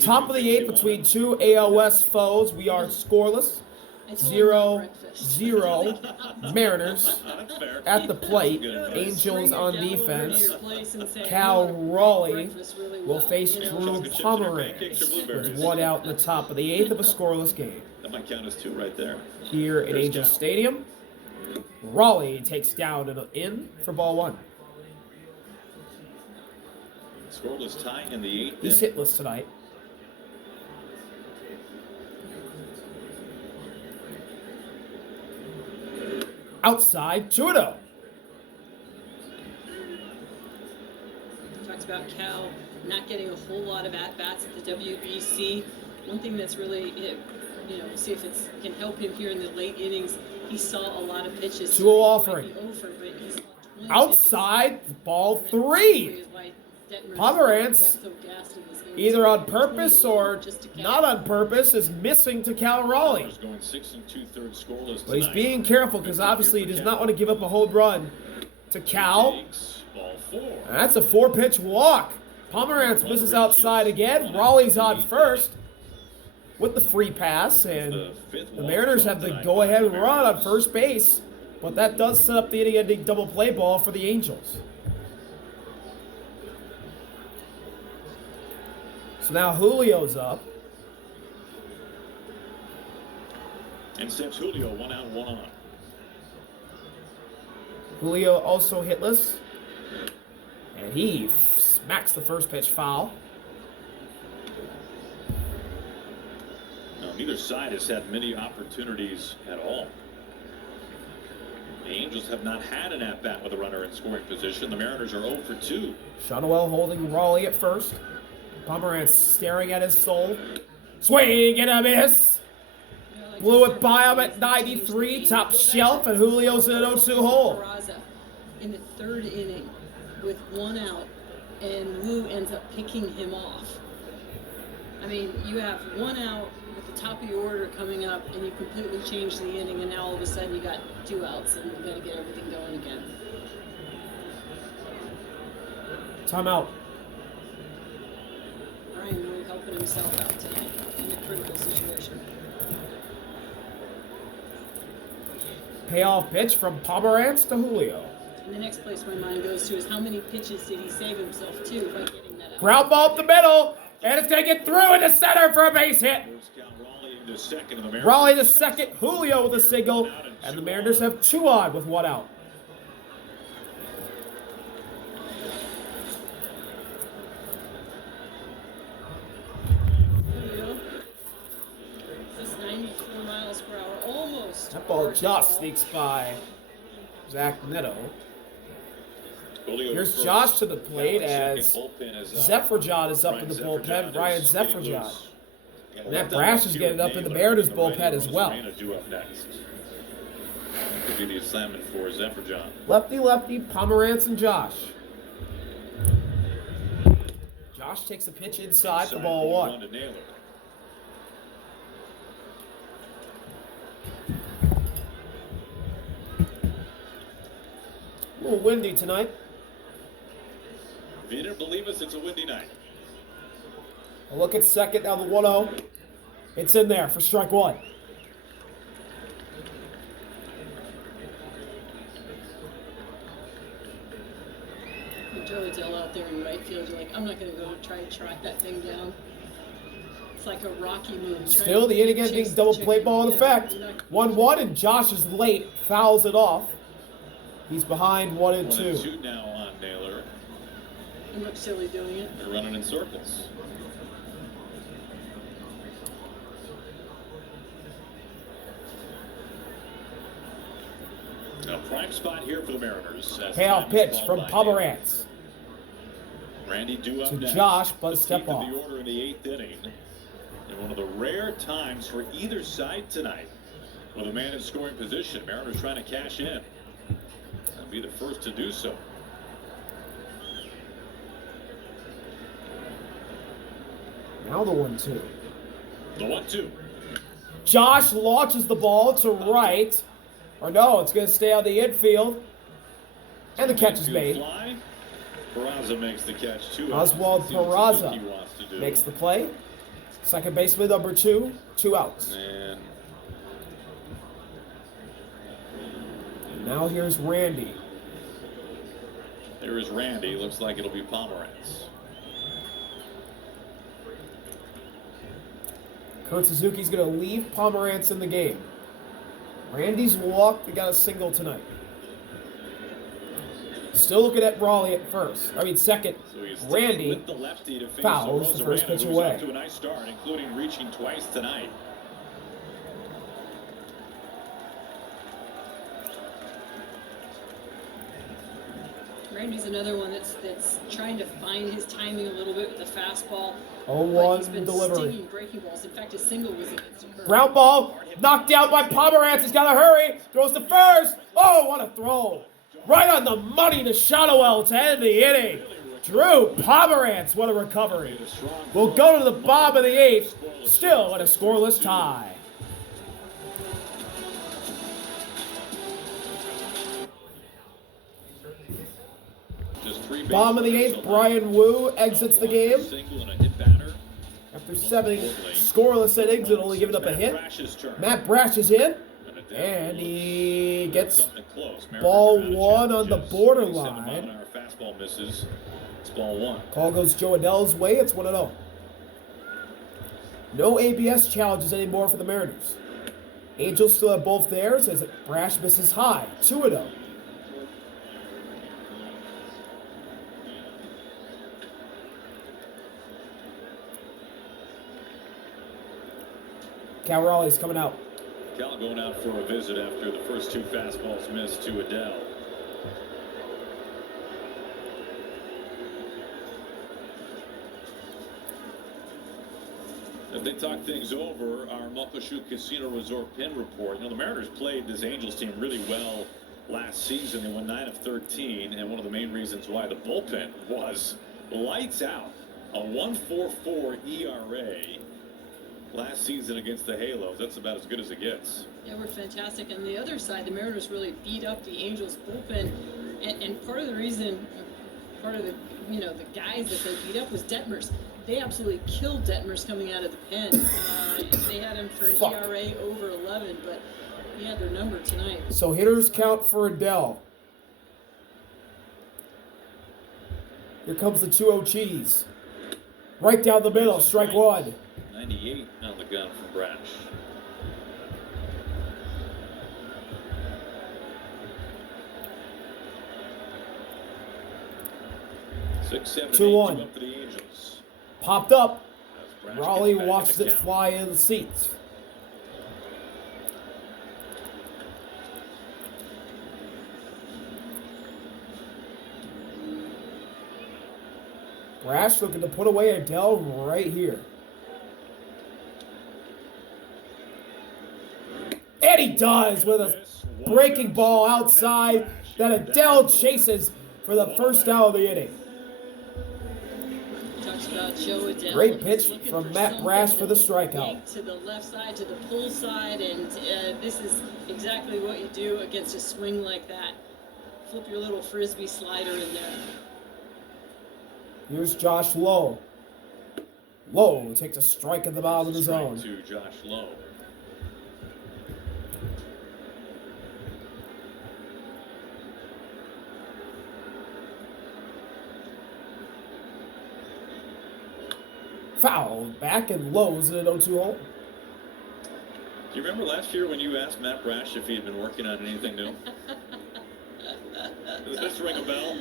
Top of the eighth between two ALS foes. We are scoreless. 0-0. Mariners at the plate. Angels on defense. Cal Raleigh will face Drew Pomeranz with one out in the top of the eighth of a scoreless game. That might count as two right there. Here at Angel Stadium, Raleigh takes down and in for ball one. Scoreless tie in the eighth. He's hitless tonight. Outside, 2-0. Talks about Cal not getting a whole lot of at-bats at the WBC. One thing that's really, we'll see if it can help him here in the late innings. He saw a lot of pitches. 2-0 offering. Outside, ball 3. Pomeranz, either on purpose or not on purpose, is missing to Cal Raleigh. But he's being careful because obviously he does not want to give up a home run to Cal. That's a 4-pitch walk. Pomeranz misses outside again. Raleigh's on first with the free pass, and the Mariners have the go-ahead run on first base. But that does set up the inning-ending double play ball for the Angels. So now Julio's up. And steps Julio, 1 out, 1 on. Julio also hitless. And he smacks the first pitch foul. Now, neither side has had many opportunities at all. The Angels have not had an at-bat with a runner in scoring position. The Mariners are 0 for 2. Shotwell holding Raleigh at first. Pomeranz staring at his soul. Swing and a miss. Blew it by him at 93, top shelf, and Julio's in an 0-2 hole. In the third inning with 1 out, and Wu ends up picking him off. I mean, you have 1 out with the top of your order coming up, and you completely change the inning, and now all of a sudden you got 2 outs, and you got to get everything going again. Timeout. Brian really helping himself out tonight in a critical situation. Payoff pitch from Pomeranz to Julio. And the next place my mind goes to is how many pitches did he save himself to by getting that out? Ground ball up the middle, and it's going to get through into center for a base hit. Raleigh the second, Julio with a single, and the Mariners have 2 on with 1 out. Just 94 miles per hour, almost. That ball just sneaks by Zach Neto. Here's Josh to the plate as Zephyrjohn is up in the bullpen. Ryan Zephyrjohn. And that Brash is getting up in the Mariners bullpen as well. Could be the assignment for Zephyrjohn. Lefty, Pomeranz and Josh. Josh takes a pitch inside for ball 1. A little windy tonight. If you didn't believe us, it's a windy night. A look at second, now the 1-0. It's in there for strike 1. Joey Dell out there in right field, you're like, I'm not going to go try to track that thing down. It's like a Rocky move. Still the inning-ending double play ball in effect. 1-1, and Josh is late, fouls it off. He's behind 1-2. 1-2 now on Naylor. You look silly doing it. They're running in circles. A prime spot here for the Mariners. Payoff pitch from Pomeranz. Randy due up to next. Josh, but step off. The order in the 8th inning. And one of the rare times for either side tonight with a man in scoring position. Mariners trying to cash in. That'll be the first to do so. Now the 1-2. The 1-2. Josh launches the ball to right. Or no, it's going to stay on the infield. And the catch is made. Peraza makes the catch too. Oswald Peraza makes the play. Second baseman number 2, 2 outs. And Now here's Randy. there is Randy. Looks like it'll be Pomeranz. Kurt Suzuki's going to leave Pomeranz in the game. Randy's walked. He got a single tonight. Still looking at Raleigh at first. Second. So he's Randy with the lefty to face fouls the first Rosarena, pitch who's away. off to a nice start, including reaching twice tonight. Randy's another one that's trying to find his timing a little bit with the fastball. 0-1 He's been delivery. stinging breaking balls. In fact, his single was against a curve. Ground ball, knocked down by Pomeranz. He's got to hurry. Throws to first. Oh, what a throw. Right on the money to Shadowell to end the inning. Drew Pomeranz, what a recovery. We'll go to the bottom of the 8th, still at a scoreless tie. Bottom of the 8th, Brian Wu exits the game. After 7 scoreless innings and only giving up a hit, Matt Brash is in, and he gets ball 1 on the borderline. Call goes Joe Adell's way. It's 1-0. No ABS challenges anymore for the Mariners. Angels still have both theirs as Brash misses high. 2-0. Cal Raleigh's coming out. Cal going out for a visit after the first 2 fastballs missed to Adell. As they talk things over, our Muckleshoot Casino Resort pin report. The Mariners played this Angels team really well last season. They won 9 of 13, and one of the main reasons why the bullpen was lights out. A 1.44 ERA. Last season against the Halos, that's about as good as it gets. Yeah, we're fantastic. On the other side, the Mariners really beat up the Angels bullpen, and part of the reason, part of the the guys that they beat up was Detmers. They absolutely killed Detmers coming out of the pen. They had him for an ERA over 11, but he had their number tonight. So hitters count for Adell. Here comes the 2-0 cheese. Right down the middle, strike 1. 98 on the gun from Brash. Six, 7, 2-1. up for the Angels. Popped up. Brash Raleigh gets back watches in the it count. fly in the seats. Brash looking to put away Adell right here. And he does with a breaking ball outside that Adell chases for the first out of the inning. Talks about Joe Adell. Great pitch He's looking from Matt Brash for the strikeout. yank to the left side, to the pull side, and this is exactly what you do against a swing like that. Flip your little frisbee slider in there. Here's Josh Lowe. Lowe takes a strike at the bottom of the zone. To Josh Lowe. Foul back and Lowe's in an 0-2 hole. Do you remember last year when you asked Matt Brash if he had been working on anything new? Does this ring a bell?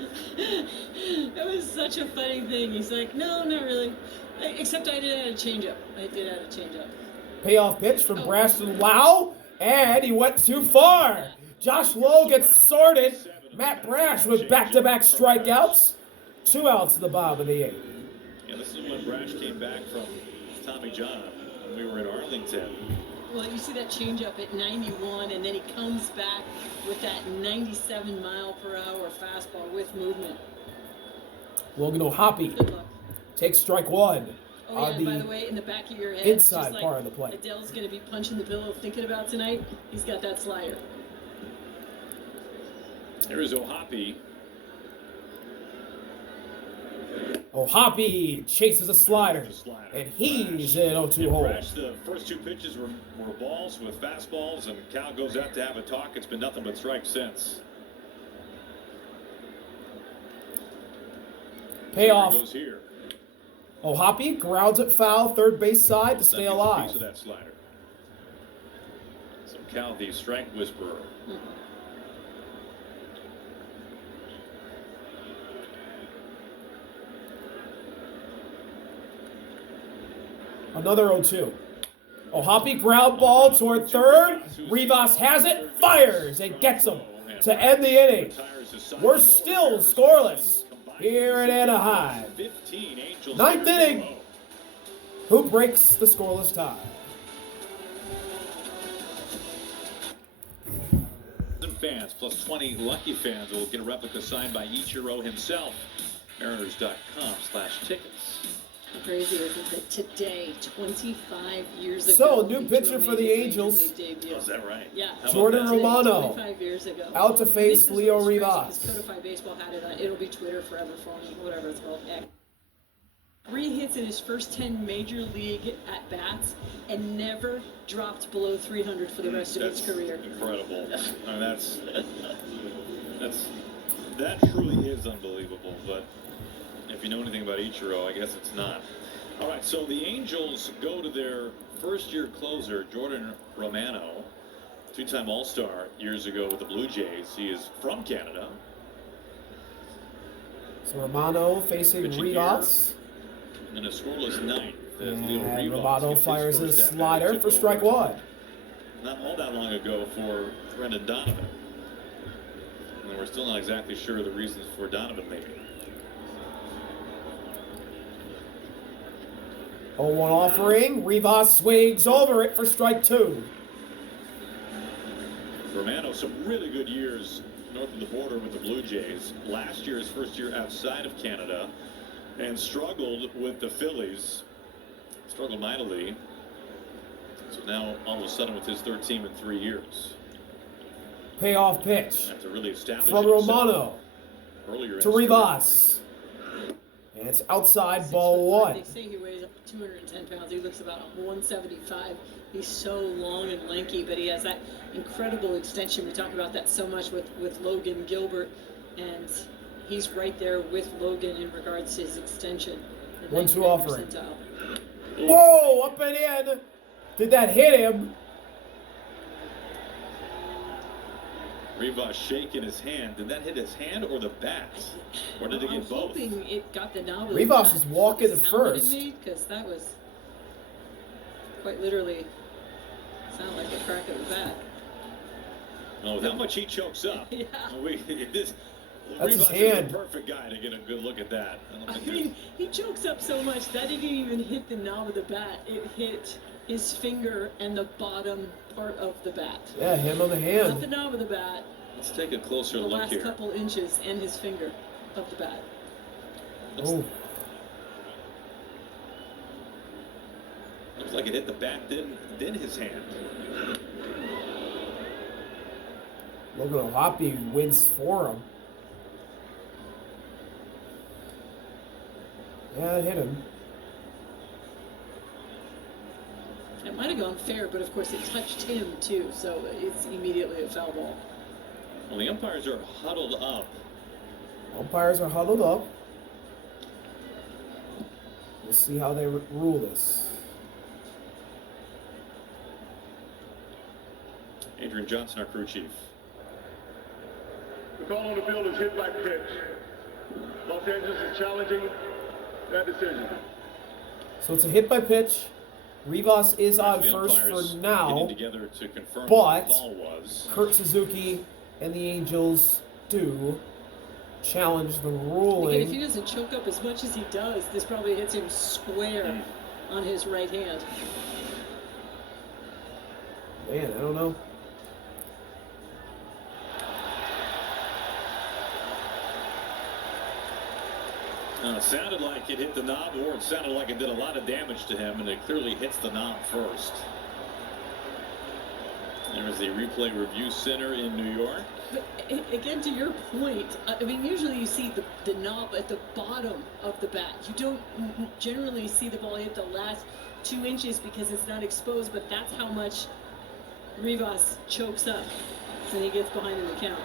That was such a funny thing. He's like, no, not really. Except I did add a changeup. Payoff pitch from Brash to Lau, and he went too far. Josh Lowe gets sorted. Matt Brash with back-to-back strikeouts. 2 outs in the bottom of the 8th. Yeah, this is when Brash came back from Tommy John when we were in Arlington. Well, you see that changeup at 91, and then he comes back with that 97-mile-per-hour fastball with movement. Logan O'Hoppe Good luck. takes strike 1 Oh, on yeah, by the the way, in the back of your head, inside just like part of the plate. Adell's going to be punching the pillow thinking about tonight. He's got that slider. Here is O'Hoppe. Oh, Hoppy chases a slider, and he's in 0-2 hole. The first two pitches were balls with fastballs, and Cal goes out to have a talk. It's been nothing but strikes since. Payoff. Goes here. Oh, Hoppy grounds it foul, third base side to stay alive. Piece of that slider. So Cal, the strike whisperer. Another 0-2. Oh, Hoppy ground ball toward third. Rivas has it, fires, and gets him to end the inning. We're still scoreless here at Anaheim. Ninth inning. Who breaks the scoreless tie? Fans plus 20 lucky fans will get a replica signed by Ichiro himself. Mariners.com/tickets. How crazy is it that today, 25 years ago, So, new pitcher for the Angels. Is that right? Yeah. Jordan Romano. 25 years ago. Out to face This is Leo what's crazy, Rivas. 'cause Codified Baseball had it on. It'll be Twitter forever for me, whatever it's called. 3 hits in his first 10 major league at-bats and never dropped below 300 for the rest of his career. Incredible. I mean, that truly is unbelievable, but if you know anything about Ichiro, I guess it's not. All right, so the Angels go to their first-year closer, Jordan Romano, two-time All-Star years ago with the Blue Jays. He is from Canada. So Romano facing Rivas. In a scoreless ninth. And Romano fires his slider for strike one. Not all that long ago for Brendan Donovan. And we're still not exactly sure of the reasons for Donovan leaving. 0-1 offering. Rivas swings over it for strike two. Romano, some really good years north of the border with the Blue Jays. Last year, his first year outside of Canada, and struggled with the Phillies. Struggled mightily. So now, all of a sudden, with his third team in 3 years. Payoff pitch Have to really establish from Romano earlier to Rivas. And it's outside, ball one. They say he weighs 210 pounds. He looks about 175. He's so long and lanky, but he has that incredible extension. We talk about that so much with Logan Gilbert, and he's right there with Logan in regards to his extension. 1-2 offering. Whoa, up and in. Did that hit him? Rivas shaking his hand. Did that hit his hand or the bat? Or did it get both? I'm hoping it got the knob of the Rivas bat. is walking to The sound first. because that was quite literally sounded like a crack of the bat. Oh, with how much he chokes up. Yeah. That's his Rivas is hand. the perfect guy to get a good look at that. I mean, he chokes up so much that didn't even hit the knob of the bat. It hit his finger and the bottom part of the bat. Yeah, him on the Not hand. the knob of the bat, Let's take a closer the look last here. couple inches and his finger of the bat. Oh, Looks like it hit the bat, then his hand. Logan Hoppy wins for him. Yeah, it hit him. It might have gone fair, but of course it touched him too, so it's immediately a foul ball. Well, the umpires are huddled up. Umpires are huddled up. We'll see how they rule this. Adrian Johnson, our crew chief. The call on the field is hit by pitch. Los Angeles is challenging that decision. So it's a hit by pitch. Rivas is on The first umpires for now, getting together to confirm but what the call was. Kurt Suzuki and the Angels do challenge the Again, if he ruling. doesn't choke up as much as he does, this probably hits him square on his right hand. Man, I don't know. It sounded like it hit the knob, or it sounded like it did a lot of damage to him, and it clearly hits the knob first. There's the replay review center in New York. But again, to your point, I mean, usually you see the knob at the bottom of the bat. You don't generally see the ball hit the last 2 inches because it's not exposed, but that's how much Rivas chokes up when he gets behind in the count.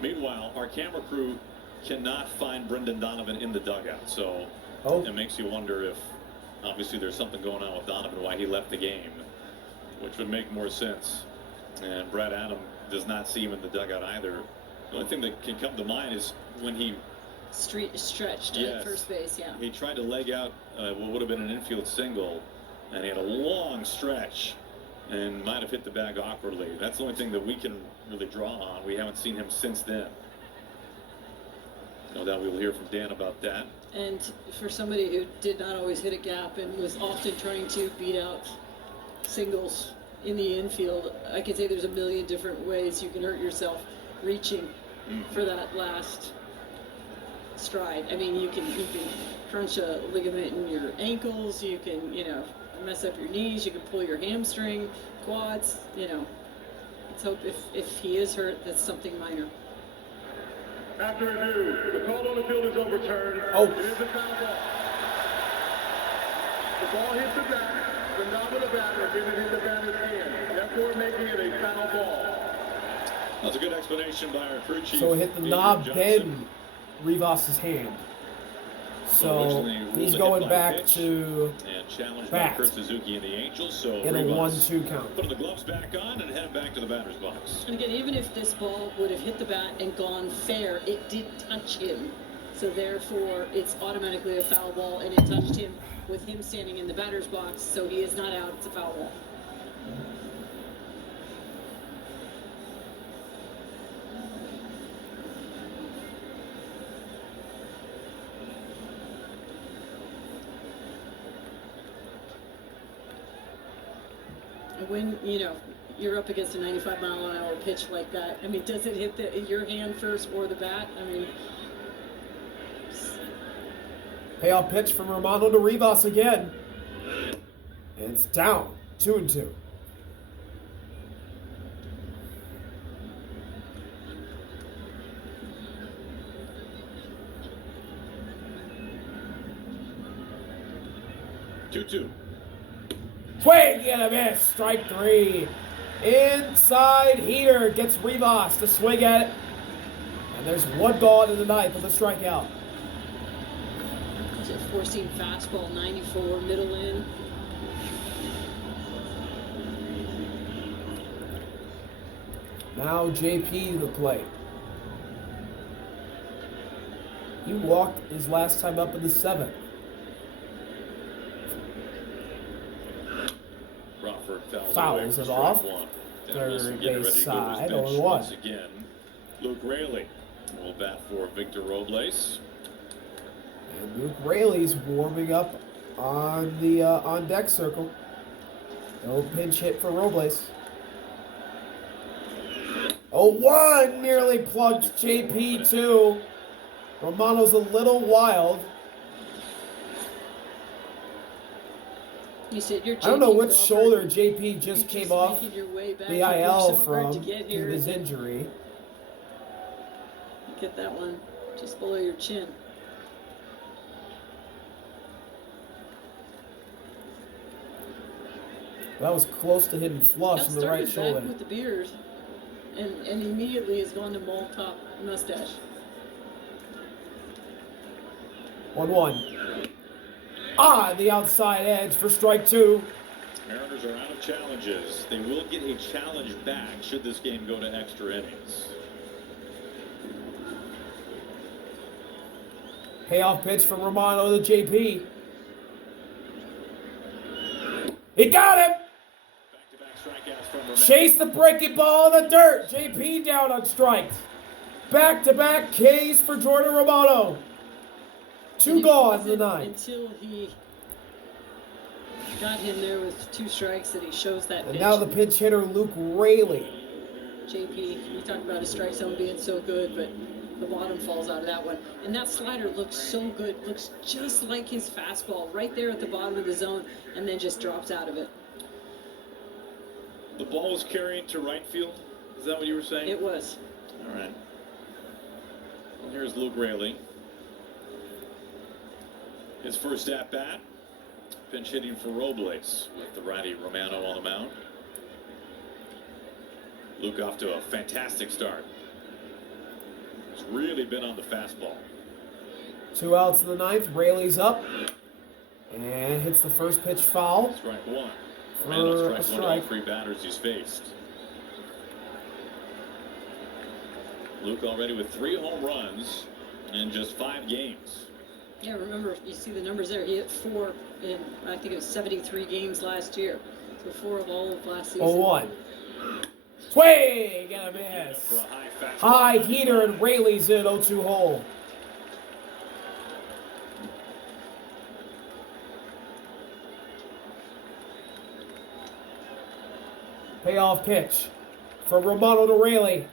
Meanwhile, our camera crew cannot find Brendan Donovan in the dugout, so it makes you wonder if obviously there's something going on with Donovan, why he left the game, which would make more sense. And Brad Adam does not see him in the dugout either. The only thing that can come to mind is when he stretched at first base. Yeah, he tried to leg out what would have been an infield single, and he had a long stretch and might have hit the bag awkwardly. That's the only thing that we can really draw on. We haven't seen him since then. No doubt we will hear from Dan about that. And for somebody who did not always hit a gap and was often trying to beat out singles in the infield, I can say there's a million different ways you can hurt yourself reaching for that last stride. I mean, you can crunch a ligament in your ankles, you can, mess up your knees, you can pull your hamstring, quads, Let's hope if he is hurt, that's something minor. After review, the call on the field is overturned. It is a foul ball. The ball hits the bat, the knob of the bat, or didn't hit the batter's hand, therefore making it a foul ball. That's a good explanation by our crew chief. So it hit the knob, then Rivas' hand. So he's going back to bat Kurt Suzuki and the Angels. So in a 1-2 count. Putting the gloves back on and heading back to the batter's box. And again, even if this ball would have hit the bat and gone fair, it did touch him. So therefore, it's automatically a foul ball, and it touched him with him standing in the batter's box. So he is not out. It's a foul ball. When you're up against a 95-mile-an-hour pitch like that, I mean, does it hit your hand first or the bat? I mean, payoff pitch from Romano to Rivas again, and it's down 2-2. Swing and a miss. Strike 3. Inside heater gets Rivas to swing at it. And there's 1 ball in the 9th with a strikeout. It's a four-seam fastball, 94, middle in. Now JP to the plate. He walked his last time up in the 7th. Fouls it off. Third base side, 0-1. Once again, Luke Raley will bat for Victor Robles. And Luke Raley's warming up on the on deck circle. No pinch hit for Robles. 0-1 nearly plugged JP too. Romano's a little wild. You said you're I don't know which shoulder JP just came off the IL from to due to his injury. Get that one just below your chin. That was close to hitting flush in the right shoulder. Back with the beard, and immediately has gone to mole top mustache. 1-1. The outside edge for strike 2. Mariners are out of challenges. They will get a challenge back should this game go to extra innings. Payoff pitch from Romano to JP. He got him! Back-to-back strikeouts from Romano. Chase the breaking ball in the dirt. JP down on strikes. Back-to-back Ks for Jordan Romano. 2 gone in the 9th. Until he got him there with 2 strikes that he shows that And pitch. now the pinch hitter Luke Raley. JP, we talked about his strike zone being so good, but the bottom falls out of that one. And that slider looks so good, looks just like his fastball right there at the bottom of the zone, and then just drops out of it. The ball was carrying to right field. Is that what you were saying? It was. All right. Well, here's Luke Raley. His first at bat. Pinch hitting for Robles with the righty Romano on the mound. Luke off to a fantastic start. He's really been on the fastball. 2 outs in the ninth. Raley's up. And hits the first pitch foul. Strike one. For Romano a strikes one of all strike. 3 batters he's faced. Luke already with 3 home runs in just 5 games. Yeah, remember, you see the numbers there. He hit 4 in, I think it was 73 games last year. So 4 of all of last season. 0-1. Swing and a miss. For a high fastball. High heater and Raley's in 0-2 hole. Payoff pitch from Romano to Raley.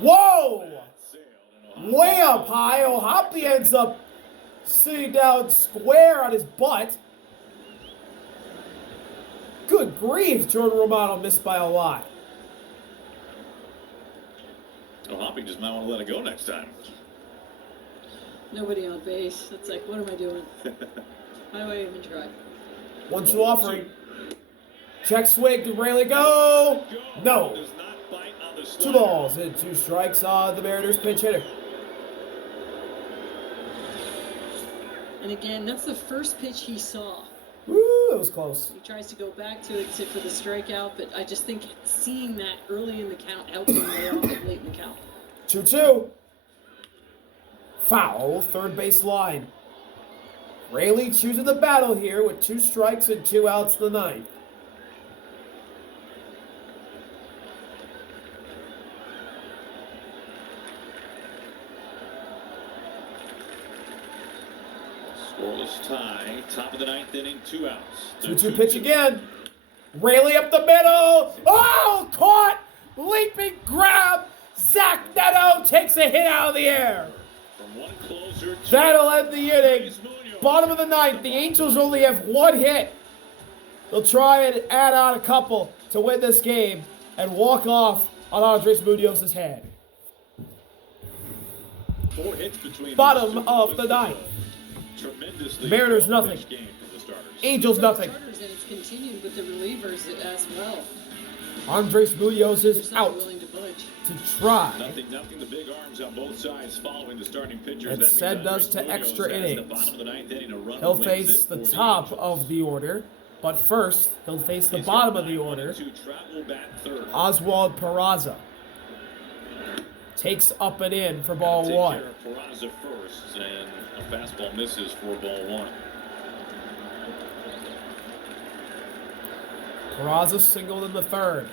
Whoa! Way up high. O'Hoppe ends up sitting down square on his butt. Good grief, Jordan Romano missed by a lot. O'Hoppe just might want to let it go next time. Nobody on base. It's like, what am I doing? Why do I even try? 1-2 offering. Check swing. Did Raley go? No. Does not bite on the 2 balls and 2 strikes on the Mariners pinch hitter. And again, that's the first pitch he saw. Woo, it was close. He tries to go back to it for the strikeout, but I just think seeing that early in the count helped him lay off it late in the count. 2-2. Foul, third base line. Raley choosing the battle here with 2 strikes and 2 outs in the ninth. Scoreless tie, top of the ninth inning, 2 outs. 2-2 pitch again. Raley up the middle. Oh, caught. Leaping grab. Zach Neto takes a hit out of the air. From one closer to That'll end the inning. Bottom of the ninth. The Angels only have 1 hit. They'll try and add on a couple to win this game and walk off on Andres Muñoz's head. 4 hits between Bottom them. of the ninth. Tremendously Mariners well nothing. pitched game for the starters. Angels nothing. Starters, and it's continued with the relievers as well. Andres Muñoz They're is not out willing to budge. to try Nothing. The big arms on both sides following the starting pitchers. and That means send us Andres to Muñoz extra has the innings. bottom of the ninth inning, a run He'll wins face it the for top Angels. of the order, but first he'll face the He's bottom got of the 9-1 order. to travel back third. Oswald Peraza takes up and in for ball Take 1. care of Peraza first, and a fastball misses for ball 1. Peraza singled in the third.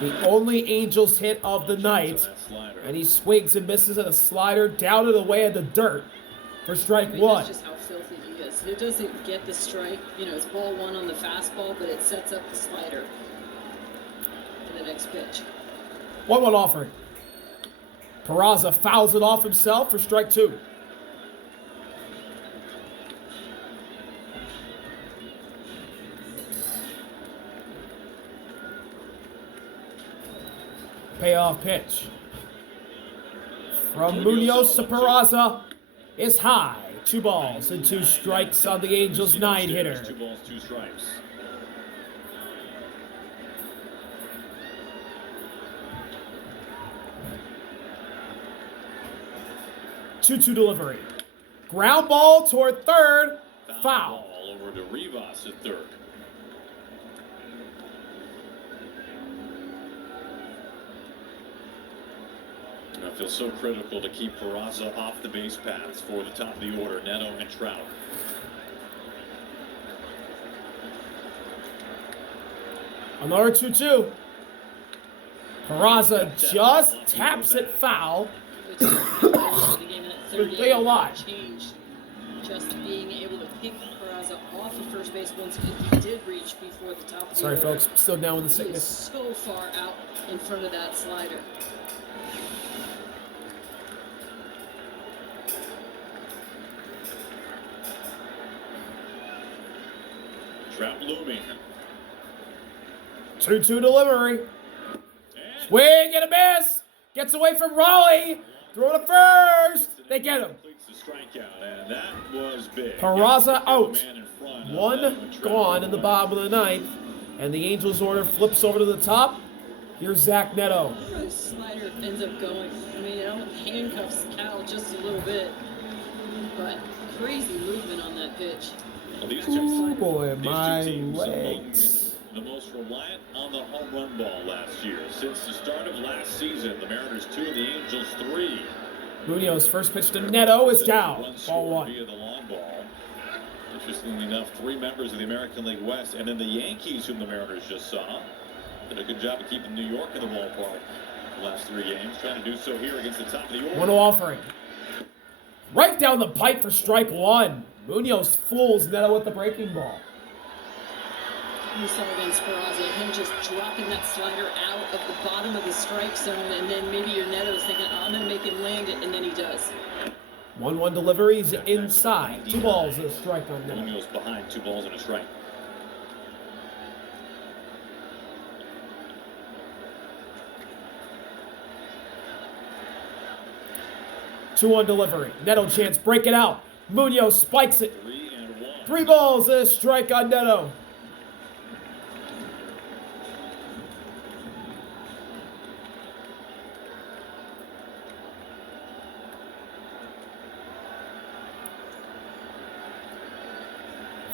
The only Angels hit of the night, That slider. and he swings and misses at a slider down and away in the dirt for strike I mean, 1. that's just how filthy he is. He doesn't get the strike. You know, it's ball 1 on the fastball, but it sets up the slider for the next pitch. 1-1 offering. Peraza fouls it off himself for strike 2. Payoff pitch from Muñoz to Peraza is high. 2 balls and 2 strikes on the Angels 9 hitter. 2 balls, 2 strikes. Two-two delivery. Ground ball toward third. Foul. Ball over to Rivas at third. And I feel so critical to keep Peraza off the base paths for the top of the order, Neto and Trout. Another 2-2. Peraza just taps it foul. Which is the game at They a lot. changed. Just being able to pick Peraza off of first base once he did reach before the top of the Sorry, order. folks. Still down with the He is sickness. so far out in front of that slider. Trout looming. 2-2 delivery. Swing and a miss. Gets away from Raleigh. Throw to first. They get him. Completes the strikeout, and that was big. Peraza out. Man in front of One Trout. gone in the bottom of the ninth. And the Angels order flips over to the top. Here's Zach Neto. Where the slider ends up going. I mean, it almost handcuffs Cal just a little bit, but crazy movement on that pitch. Well, Oh boy, these two my teams legs. among the most reliant on the home run ball last year. Since the start of last season, the Mariners 2 and the Angels 3. Munoz first pitch to Neto is down. Runs Ball scored one. via the long ball. Interestingly enough, 3 members of the American League West, and then the Yankees, whom the Mariners just saw, did a good job of keeping New York in the ballpark the last 3 games. Trying to do so here against the top of the order. 1-0 offering. Right down the pipe for strike one. Munoz fools Neto with the breaking ball. We saw against Peraza, him just dropping that slider out of the bottom of the strike zone, and then maybe your Neto's thinking, oh, I'm going to make him land it, and then he does. 1-1 deliveries inside. 2 balls and a strike on Neto. Munoz behind, 2 balls and a strike. Two-one delivery. Neto chance, break it out. Munoz spikes it. 3-1. 3 balls and a strike on Neto.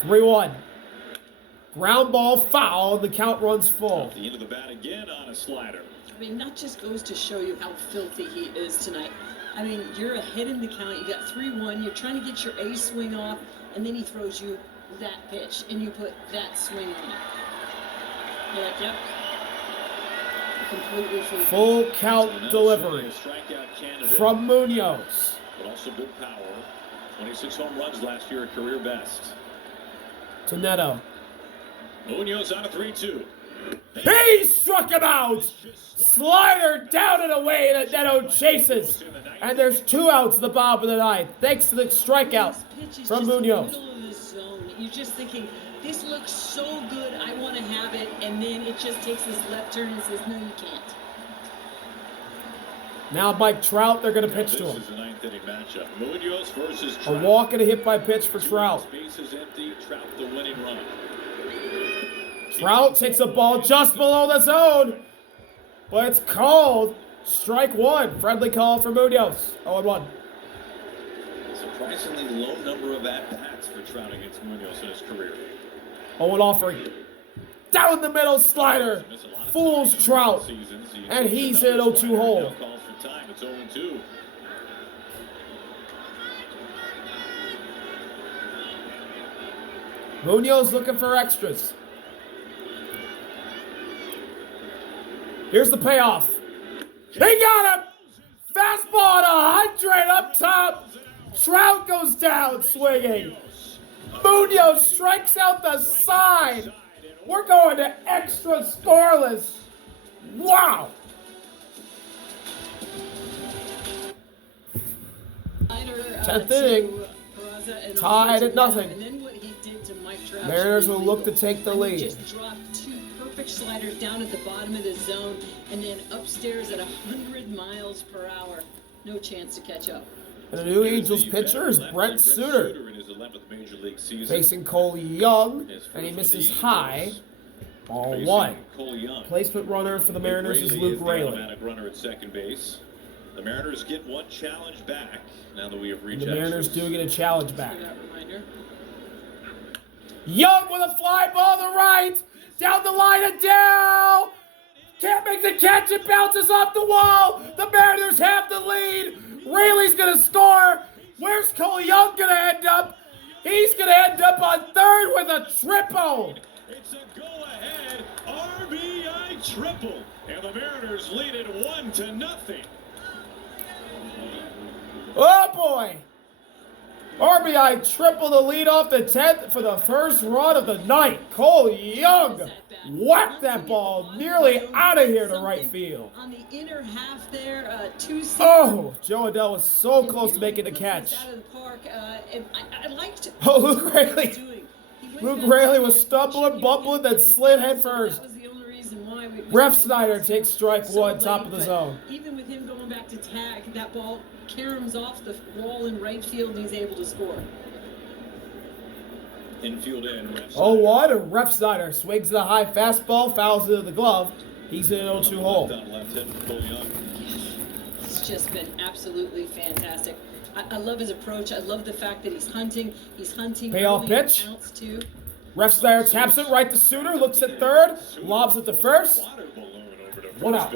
Three-one. Ground ball foul. The count runs full. At the end of the bat again on a slider. I mean, that just goes to show you how filthy he is tonight. I mean, you're ahead in the count. You got 3-1. You're trying to get your A swing off, and then he throws you that pitch, and you put that swing on it. You're like, yep. Completely free. Full count And that's delivery a strikeout candidate, from Munoz. but also good power. 26 home runs last year, a career best. To Neto. Munoz on a 3-2. He struck him out. Slider down and away that Neto chases. And there's 2 outs at the bottom of the ninth. Thanks to the strikeout This pitch is from just in the Munoz. middle of the zone. You're just thinking, this looks so good, I want to have it, and then it just takes this left turn and says, no, you can't. Now Mike Trout, they're going to pitch to This him. is the ninth inning matchup. Munoz versus A Trout. walk and a hit by pitch for Trout. Bases empty. Trout the winning run. Trout takes a ball just below the zone. But it's called strike one. Friendly call for Munoz. 0-1. Surprisingly low number of at-bats for Trout against Munoz in his career. 0-1 offering. Down the middle slider. Fools Trout. And he's in 0-2 hole. Calls for time. It's 0-2. Munoz looking for extras. Here's the payoff. He got him! Fastball at 100 up top. Trout goes down swinging. Munoz strikes out the side. We're going to extra scoreless. Wow! Tenth inning. Tied at nothing. And then what he did to Mike Trout. Mariners will look to take the lead. He just dropped 2 perfect sliders down at the bottom of the zone, and then upstairs at 100 miles per hour. No chance to catch up. And the new Angels pitcher is Brent Suter. in his 11th major league season. Facing Cole Young, His and he first with misses the high. Angels. Ball Facing 1. Cole Young. Placement runner for the Mariners is Raley Luke the Raley. automatic runner at second base. The Mariners get 1 challenge back now that we have And reached the Mariners extras. do get a challenge back. For that reminder. Young with a fly ball to the right. Down the line and down. Can't make the catch. It bounces off the wall. The Mariners have the lead. Raley's going to score. Where's Cole Young going to end up? He's going to end up on third with a triple. It's a go-ahead RBI triple, and the Mariners lead it 1-0. Oh, boy. RBI triple to lead off the 10th for the first run of the night. Cole Young whacked that ball nearly out of here to right field. On the inner half there, oh, Jo Adell was so close to making the catch. Out of the park, I liked oh, Luke Raley. Luke Raley was stumbling, bumbling, then slid head first. That was the only reason why Refsnyder takes strike one, top of the zone. Even with him going back to tag, that ball caroms off the wall in right field and he's able to score. Infield in. 0-1, and Refsnyder swings the high fastball, fouls into the glove. He's in an 0-2 hole. It's just been absolutely fantastic. I love his approach. I love the fact that he's hunting. He's hunting. Payoff pitch. Too. Refsnyder taps it right to Suter, looks at third, lobs it to first. 1 out.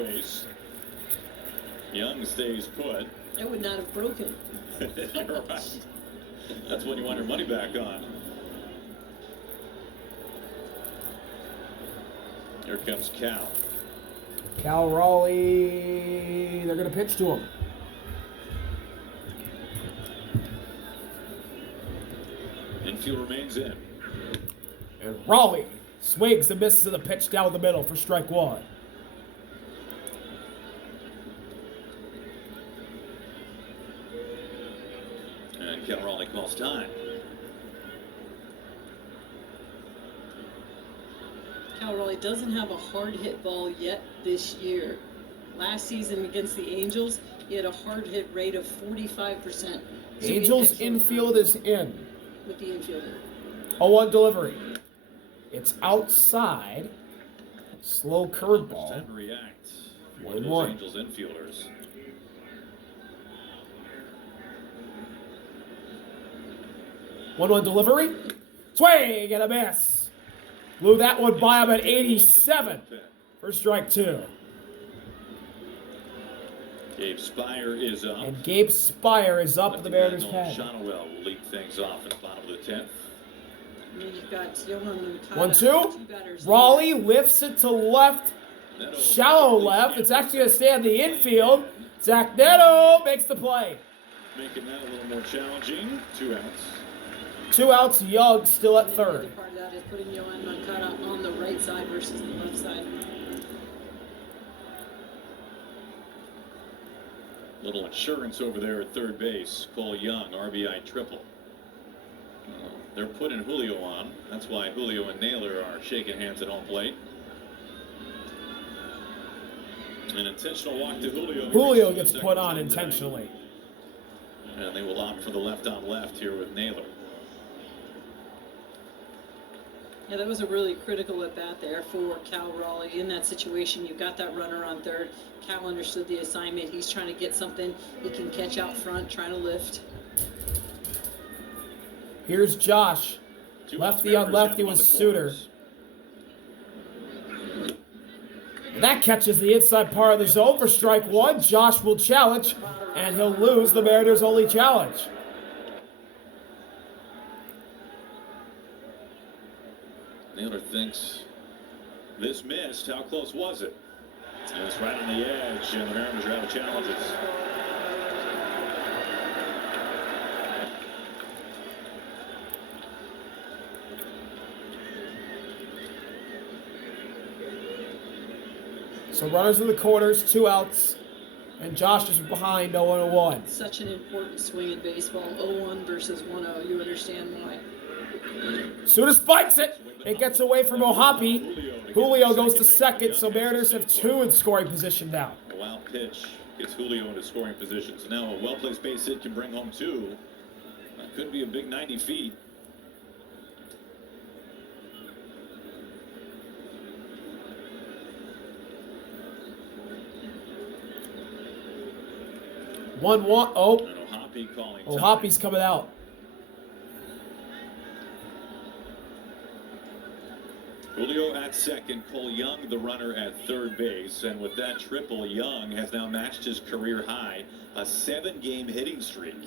Young stays put. That would not have broken. You're right. That's when you want your money back on. Here comes Cal. Cal Raleigh, they're going to pitch to him. Infield remains in. And Raleigh swings and misses the pitch down the middle for strike one. And Cal Raleigh calls time. Cal Raleigh doesn't have a hard hit ball yet this year. Last season against the Angels, he had a hard hit rate of 45%. Angels infield is in. With the infielder. 0-1 delivery. It's outside. Slow curveball. React. 1-1. Angels infielders. One delivery. Swing and a miss. Blew that one by him at 87 for strike two. Gabe Spire is up. And Gabe Spire is up at the Mariners' pen. Shonwell will lead things off in the bottom of the 10th. And then you've got Johan Moncada. 1-2. Raleigh lifts it to left. Shallow left. It's actually going to stay on the infield. Zach Neto makes the play. Making that a little more challenging. 2 outs. 2 outs. Young still at third. Part of that is putting Johan Moncada on the right side versus the left side. Little insurance over there at third base. Cole Young, RBI triple. They're putting Julio on. That's why Julio and Naylor are shaking hands at home plate. An intentional walk to Julio. Julio gets put on intentionally. And they will opt for the left on left here with Naylor. Yeah, that was a really critical at bat there for Cal Raleigh. In that situation, you've got that runner on third. Cal understood the assignment. He's trying to get something he can catch out front, trying to lift. Here's Josh. Lefty on lefty with Suter. That catches the inside part of the zone for strike one. Josh will challenge, and he'll lose the Mariners' only challenge. Naylor thinks this missed. How close was it? And it's right on the edge, and the Mariners are out of challenges. So runners in the corners, 2 outs, and Josh is behind 0-1. Such an important swing in baseball. 0-1 versus 1-0. You understand why. Suter spikes it. It gets away from Ohapi. Julio goes to second, so Mariners have 2 in scoring position now. A wild pitch gets Julio into scoring position. So now a well-placed base hit can bring home 2. That could be a big 90 feet. Oh, And Ohapi calling time. Ohapi's coming out. Julio at second, Cole Young the runner at third base, and with that triple, Young has now matched his career high, a 7-game hitting streak.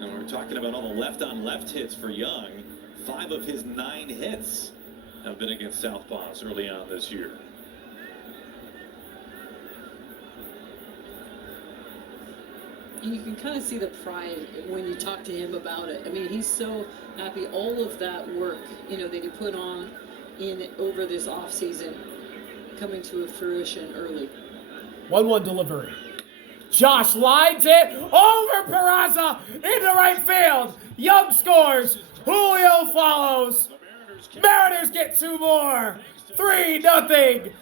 And we're talking about all the left-on-left hits for Young. 5 of his 9 hits have been against Southpaws early on this year. And you can kind of see the pride when you talk to him about it. I mean, he's so happy. All of that work, you know, that he put on over this offseason coming to a fruition early. 1-1 delivery. Josh lines it over Peraza into right field. Young scores. Julio follows. Mariners get 2 more. 3-0.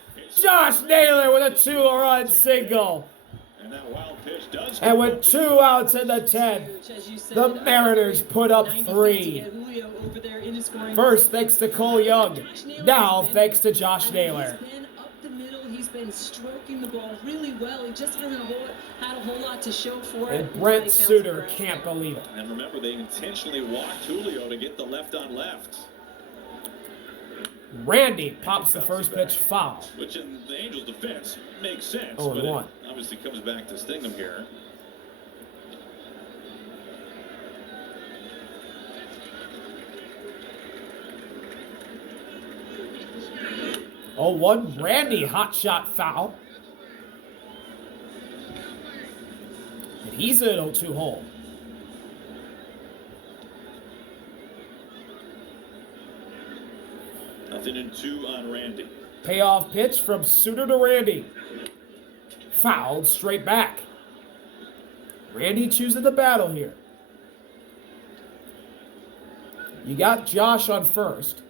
Josh Naylor with a 2-run single. And that wild pitch does. And with 2 outs in the 10th, the Mariners put up 3. First, thanks to Cole Young. Now, thanks to Josh Naylor. He's been up the middle. He's been stroking the ball really well. He just hasn't had a whole lot to show for it. And Brent Suter can't believe it. And remember, they intentionally walked Julio to get the left on left. Randy pops the first pitch foul. Which in the Angels' defense makes sense. 0-1. But it obviously comes back to sting them here. Oh, 1 Randy hot shot foul. And he's in 0-2 hole. Nothing in 2 on Randy. Payoff pitch from Suter to Randy. Fouled straight back. Randy choosing the battle here. You got Josh on first.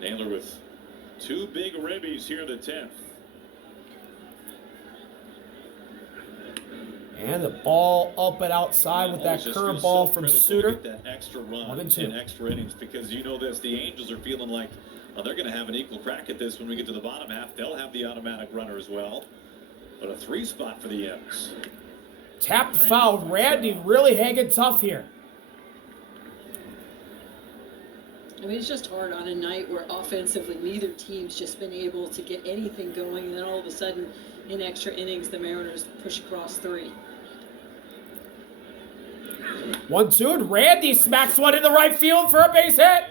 Naylor with 2 big ribbies here in the 10th. And the ball up and outside with that curveball from Suter. That extra run 1-2. in extra innings, because you know this, the Angels are feeling like they're going to have an equal crack at this when we get to the bottom half. They'll have the automatic runner as well. But a 3 spot for the M's. Tapped foul. Randy really hanging tough here. I mean, it's just hard on a night where offensively neither team's just been able to get anything going, and then all of a sudden in extra innings the Mariners push across 3. 1-2, and Randy smacks one in the right field for a base hit.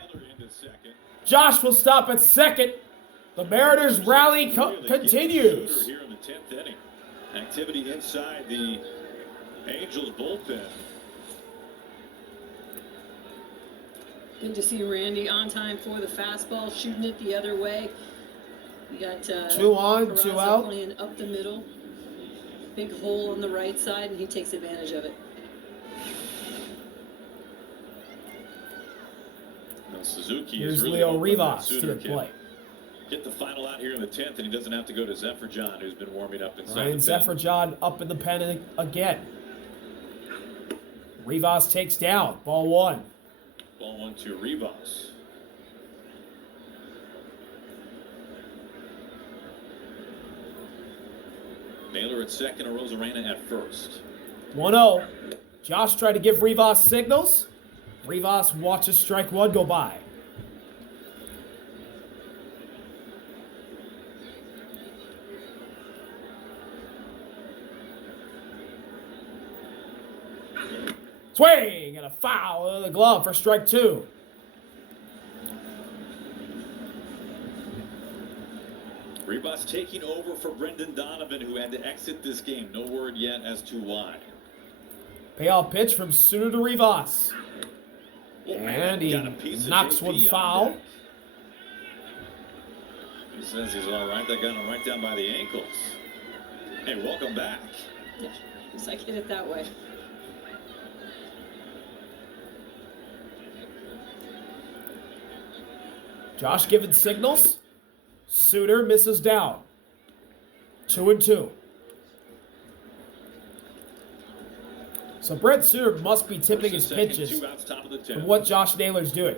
Josh will stop at second. The Mariners rally continues. Here in the 10th inning. Activity inside the Angels bullpen. Good to see Randy on time for the fastball, shooting it the other way. We got 2 on, 2 out. Playing up the middle. Big hole on the right side, and he takes advantage of it. Now Suzuki Here's is really Leo hoping Rivas that to the Suter can plate. get the final out here in the 10th, and he doesn't have to go to Zephyr John, who's been warming up inside Ryan the pen. Zephyr John up in the pen again. Rivas takes down. Ball 1. Ball 1 to Rivas. Naylor at second, and Rosarena at first. 1-0. Josh tried to give Rivas signals. Rivas watches strike 1 go by. Swing and a foul of the glove for strike 2. Rivas taking over for Brendan Donovan, who had to exit this game. No word yet as to why. Payoff pitch from Suter to Rivas. Oh, And he knocks one foul. He says he's all right. That got him right down by the ankles. Hey, welcome back. Yeah, just like hit it that way. Josh giving signals. Suter misses down. 2-2. So Brent Suter must be tipping his pitches from what Josh Naylor's doing.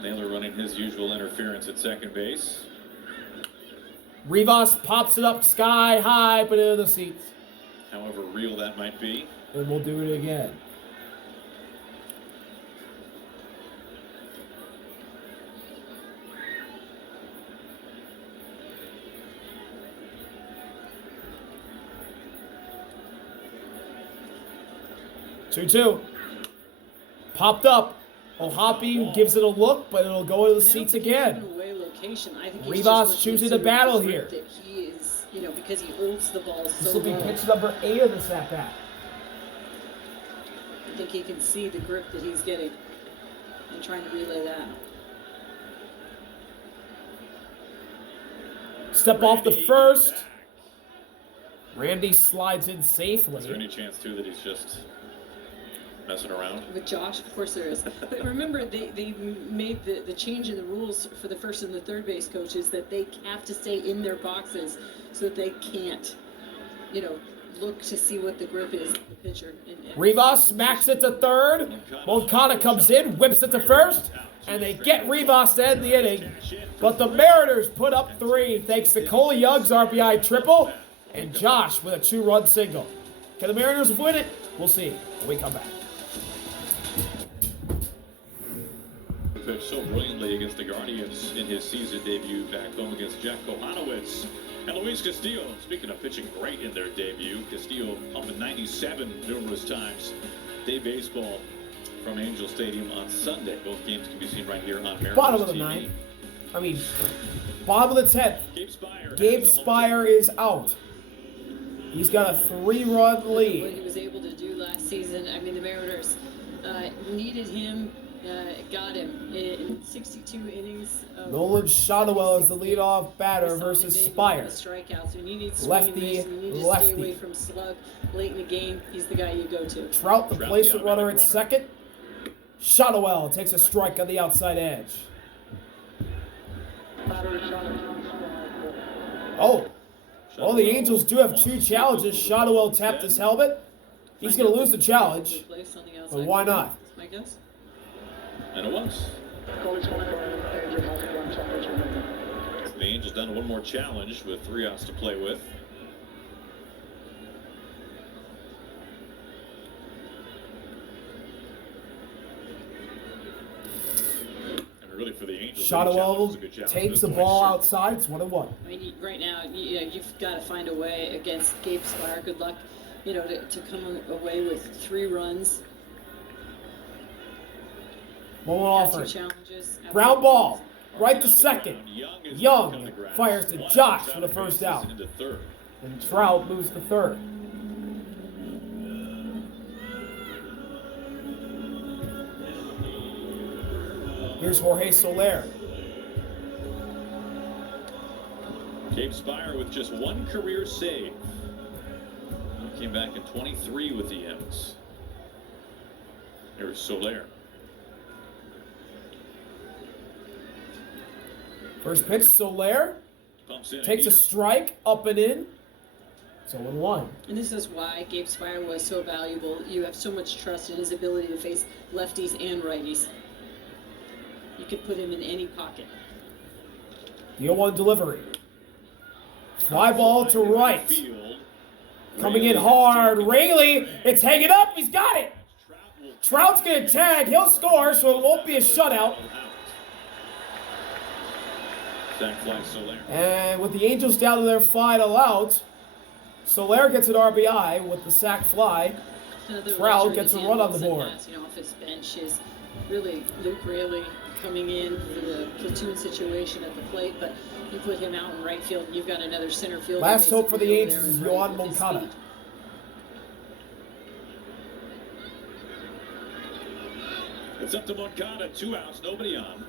Naylor running his usual interference at second base. Rivas pops it up sky high, but into the seats. However real that might be. And we'll do it again. Two. Popped up. Ohapi gives it a look, but it'll go into the seats again. Rivas choosing the battle here. He is because he holds the ball This so will be low. pitch number 8 of this at-bat. I think he can see the grip that he's getting and trying to relay that. Step off the first. Randy slides in safely. Is there any chance, too, that he's just messing around? With Josh, of course there is. But remember, they made the change in the rules for the first and the third base coaches that they have to stay in their boxes so that they can't, look to see what the grip is of the pitcher. Rivas smacks it to third. Moncada comes in, whips it to first, and they get Rivas to end the inning. But the Mariners put up 3 thanks to Cole Young's RBI triple and Josh with a 2-run single. Can the Mariners win it? We'll see when we come back. Pitched so brilliantly against the Guardians in his season debut back home against Jack Kohanowitz. And Luis Castillo, speaking of pitching great in their debut, Castillo up at 97 numerous times. Day baseball from Angel Stadium on Sunday. Both games can be seen right here on Mariners Bottom of the TV. 9th. Bottom of the 10th. Gabe Spire is out. He's got a 3-run What lead. he was able to do last season, the Mariners needed him, got him in 62 innings. Nolan Shotwell is the leadoff batter versus Spire. Strikeouts. When you need Lefty, and you need to lefty. stay away from slug late in the game, he's the guy you go to. Trout, the placement runner at second. Shotwell takes a strike on the outside edge. Oh. Well, the Angels do have 2 challenges. Shotwell tapped his helmet. He's going to lose the challenge. But why not? That's my guess. And it was. The Angels down to 1 more challenge with 3 outs to play with. And really for the Angels, Shotwell takes the ball outside. It's 1-1. Right now, you've got to find a way against Gabe Spire. Good luck, to come away with 3 runs. One After offer. challenges. Ground ball. Right to second. Young fires to Josh for the first out. And Trout moves to third. Here's Jorge Soler. Gabe Spire with just 1 career save. He came back in 23 with the M's. Here's Soler. First pitch, Soler takes a strike, up and in. It's 0-1. And this is why Gabe Spire was so valuable. You have so much trust in his ability to face lefties and righties. You could put him in any pocket. The 0-1 delivery. Fly ball to right. Coming in hard. Rayleigh, it's hanging up. He's got it. Trout's going to tag. He'll score, so it won't be a shutout. And with the Angels down to their final out, Soler gets an RBI with the sac fly. Trout gets a run on the board. Off his bench is really Luke Rayleigh coming in for the platoon situation at the plate, but you put him out in right field, and you've got another center fielder. Last hope for the Angels is Yoan Moncada. It's up to Moncada, 2 outs, nobody on.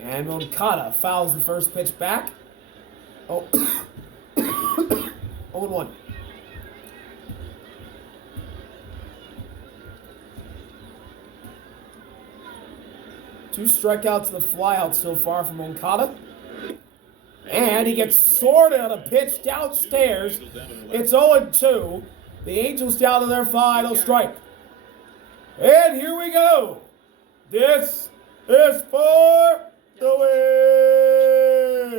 And Moncada fouls the first pitch back. Oh. 0-1. Two strikeouts and the flyout so far from Moncada. And he gets sorted on a pitch downstairs. It's 0-2. The Angels down to their final strike. And here we go. This is for the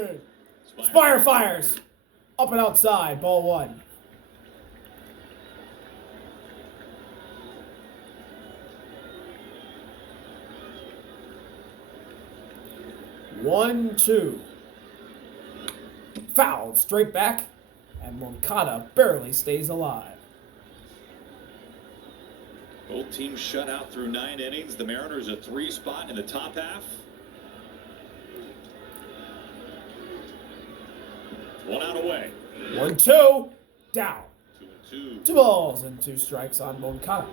win. Spire fires. Up and outside. Ball 1. One, two. Fouled straight back, and Moncada barely stays alive. Both teams shut out through 9 innings. The Mariners a 3 spot in the top half. One out away. 1-2. Down. 2-2. 2 balls and 2 strikes on Moncada.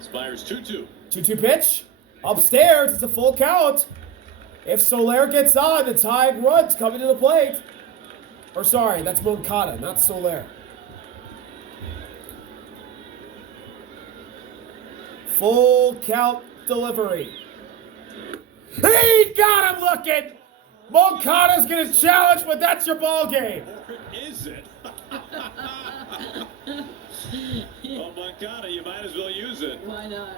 Spires 2-2. 2-2 pitch. Upstairs. It's a full count. If Soler gets on, the tying run's coming to the plate. Or sorry, that's Moncada, not Soler. Full count delivery. He got him looking. Moncada's going to challenge, but that's your ball game. Or is it? Well, Moncada, you might as well use it. Why not?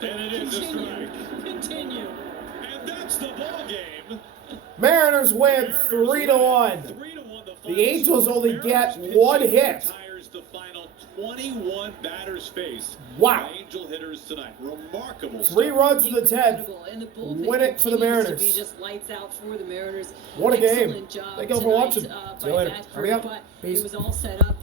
And it is a strike. Continue. And that's the ball game. Mariners win 3-1. 3-1. The Angels only get 1 hit. Retires the final 21 batters faced. Wow. By Angel hitters tonight. Remarkable. 3 runs in the 10th. Incredible. And the bullpen Win it for the continues Mariners. to be just lights out for the Mariners. What a game. Excellent job Thank you all for tonight, watching. by See you later. that Hurry group, up. but Peace. It was all set up.